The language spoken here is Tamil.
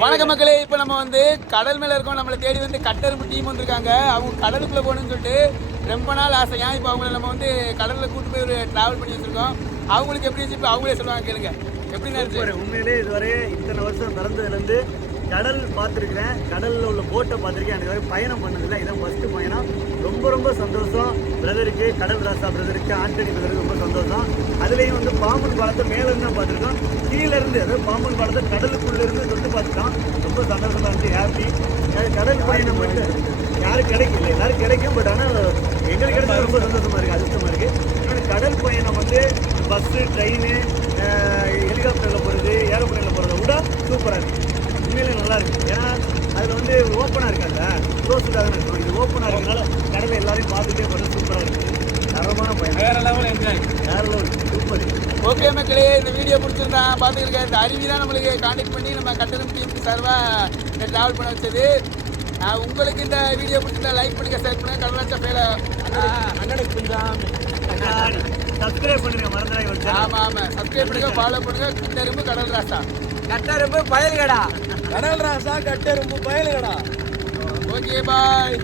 வணக்க மக்களே, இப்போ நம்ம வந்து கடல் மேல இருக்கோம். நம்மளை தேடி வந்து கட்டெரும்பு டீம் வந்திருக்காங்க. அவங்க கடலுக்குள்ள போகணும்னு சொல்லிட்டு ரொம்ப நாள் ஆசையா. இப்போ அவங்கள நம்ம வந்து கடல்ல கூட்டு போய் ஒரு டிராவல் பண்ணி வச்சிருக்கோம். அவங்களுக்கு எப்படி இருந்துச்சு இப்போ அவங்களே சொல்லுவாங்க, கேளுங்க. எப்படி இருந்துச்சு? உண்மையிலே இதுவரை இத்தனை வருஷம் பிறந்ததுலேருந்து கடல் பார்த்துருக்குறேன், கடலில் உள்ள போட்டை பார்த்துருக்கேன். எனக்கு வரை பயணம் பண்ணதில்லை, இதான் ஃபஸ்ட்டு பயணம். ரொம்ப ரொம்ப சந்தோஷம். பிரதருக்கு, கடல் ராசா பிரதருக்கு, ஆண்டனி பிரதருக்கு ரொம்ப சந்தோஷம். அதுலேயும் வந்து பாம்பன் பாலத்தை மேலேருந்து தான் பார்த்துருக்கோம், கீழேருந்து அதாவது பாம்பன் பாலத்தை கடலுக்குள்ளேருந்து தொட்டு பார்த்துட்டோம். ரொம்ப சந்தோஷமாக இருந்துச்சு, ஹாப்பி. கடல் பயணம் வந்து யாரும் கிடைக்கல, எல்லாரும் கிடைக்கும். பட் ஆனால் எங்களுக்கு கிடைச்சது ரொம்ப சந்தோஷமாக இருக்குது, அதிர்ஷ்டமாக இருக்குது. இன்னொன்று கடல் பயணம் வந்து பஸ்ஸு, ட்ரெயின், ஹெலிகாப்டரில் போகிறது, ஏரோப்ளைனில் போகிறத விட சூப்பராக இருக்குது. உண்மையிலே நல்லா இருக்குது. ஏன்னா அதில் வந்து ஓப்பனாக இருக்காங்க, க்ளோஸ்டாக தான் இருக்கும். இது ஓப்பனாக இருக்கனால கடலை எல்லாரையும் பார்த்துட்டே போகிறது சூப்பராக இருக்குது. தரமான பயணம், வேற லெவல் என்ஜாய், வேற லெவல், சூப்பர். ஓகே மக்களே, இந்த வீடியோ பிடிச்சிருந்தா பார்த்துருக்க. இந்த அருவி தான் நம்மளுக்கு கான்டெக்ட் பண்ணி நம்ம கட்டெரும்பு டீமுக்கு சார்பாக இந்த ட்ராவல் பண்ண வச்சது. உங்களுக்கு இந்த வீடியோ பிடிச்சிருந்தா லைக் பண்ணுங்க, ஷேர் பண்ணுங்க. கடலாச்சா பேர அண்ணனுக்கு கொஞ்சம் சப்ஸ்கிரைப் பண்ணுங்க, மறந்துடாதீங்க. ஆமாம், சப்ஸ்கிரைப் பண்ணுங்க, ஃபாலோ பண்ணுங்க. கட்டெரும்பு கடல் ராசா, கட்டெரும்பு பயல்கடா, கடல் ராசா கட்டெரும்பு பயலுகடா. ஓகே, பாய்.